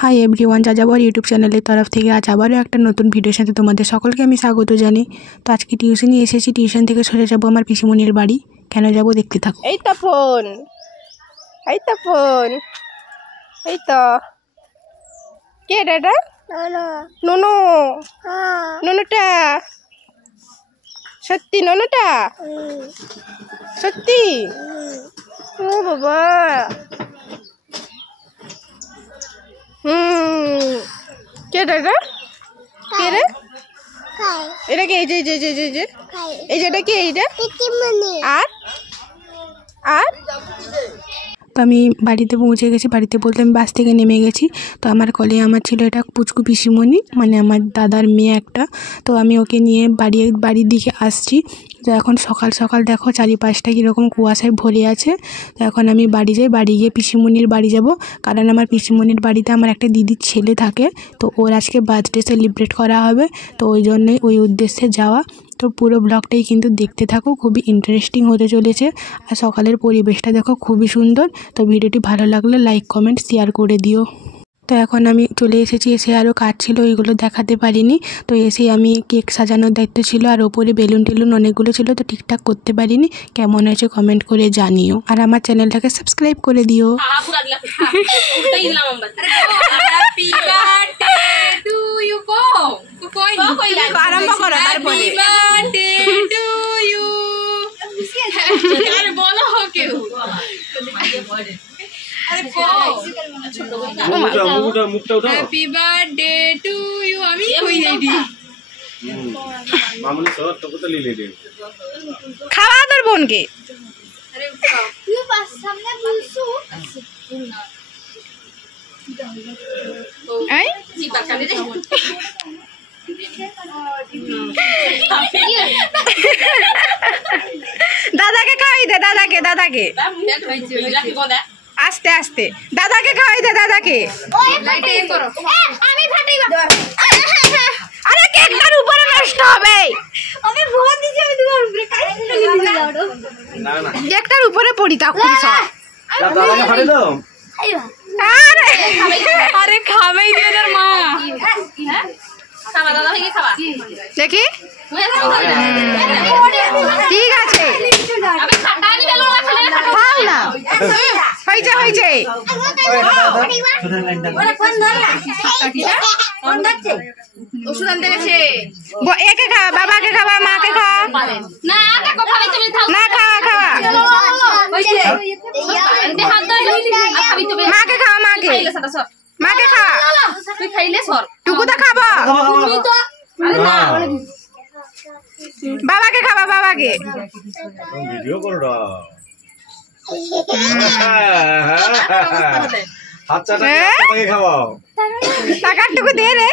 Hi everyone, যাযাবর YouTube চ্যানেলের তরফ থেকে আজ আবারও একটা নতুন ভিডিওর সাথে তোমাদের সকলকে আমি স্বাগত জানাই। তো আজকে টিউশনি এসেছি, টিউশন থেকে সরে যাবো আমার পিসিমণির বাড়ি। কেন যাবো দেখতে থাকো। এই তো ফোন, এই তো ফোন, এই তো কে এটা? নুনু, নুনুটা সত্যি? নুনুটা সত্যি? ও বাবা, কে এটা? কে রে এটা? কে? এই যে এই যেটা কি? এইটা আর আর তো আমি বাড়িতে পৌঁছে গেছি। বাড়িতে বলতে আমি বাস থেকে নেমে গেছি। তো আমার কলে আমার ছিল এটা পুচকু পিসিমণি, মানে আমার দাদার মেয়ে একটা। তো আমি ওকে নিয়ে বাড়ির দিকে আসছি। তো এখন সকাল সকাল দেখো চারিপাশটা কীরকম কুয়াশায় ভরে আছে। তো এখন আমি বাড়ি যাই, বাড়ি গিয়ে পিসিমণির বাড়ি যাব, কারণ আমার পিসিমণির বাড়িতে আমার একটা দিদির ছেলে থাকে। তো ওর আজকে বার্থডে সেলিব্রেট করা হবে, তো ওই জন্যই ওই উদ্দেশ্যে যাওয়া। তো পুরো ব্লগটাই কিন্তু দেখতে থাকো, খুবই ইন্টারেস্টিং হতে চলেছে। আর সকালের পরিবেশটা দেখো খুবই সুন্দর। তো ভিডিওটি ভালো লাগলে লাইক কমেন্ট শেয়ার করে দিও। তো এখন আমি চলে এসেছি, এসে আরও কাজ ছিল ওইগুলো দেখাতে পারিনি। তো এসে আমি কেক সাজানোর দায়িত্ব ছিল, আর ওপরে বেলুন টেলুন অনেকগুলো ছিল, তো ঠিকঠাক করতে পারিনি। কেমন হয়েছে কমেন্ট করে জানিও, আর আমার চ্যানেলটাকে সাবস্ক্রাইব করে দিও। Happy birthday to you. আমি কই যাই দি মামুনি সর তো কত লিলে দে খাওয়া তোর বোনকে। আরে তুই পাস সামনে বুলসু এই জি বাকালে দে দাদাকে খাওয়াই দে, দাদাকে আস্তে আস্তে দাদাকে খাওয়াই দে, দাদাকে। আরে কেকটার উপরে নষ্ট হবে, কেকটার উপরে পড়ি তা করি সব। আরে খাবেই দিয়ে তোর মা। দেখি ঠিক আছে, খাও না, হয়েছে ওষুধ আনতে গেছে। একে খাওয়া, বাবাকে খাওয়া, মাকে খাওয়া, না খাওয়া মাকে খাওয়া, মাকে খাওয়া, টুকুটা খাবো, বাবাকে খাওয়া, বাবাকে। টাকার টুকু দে রে।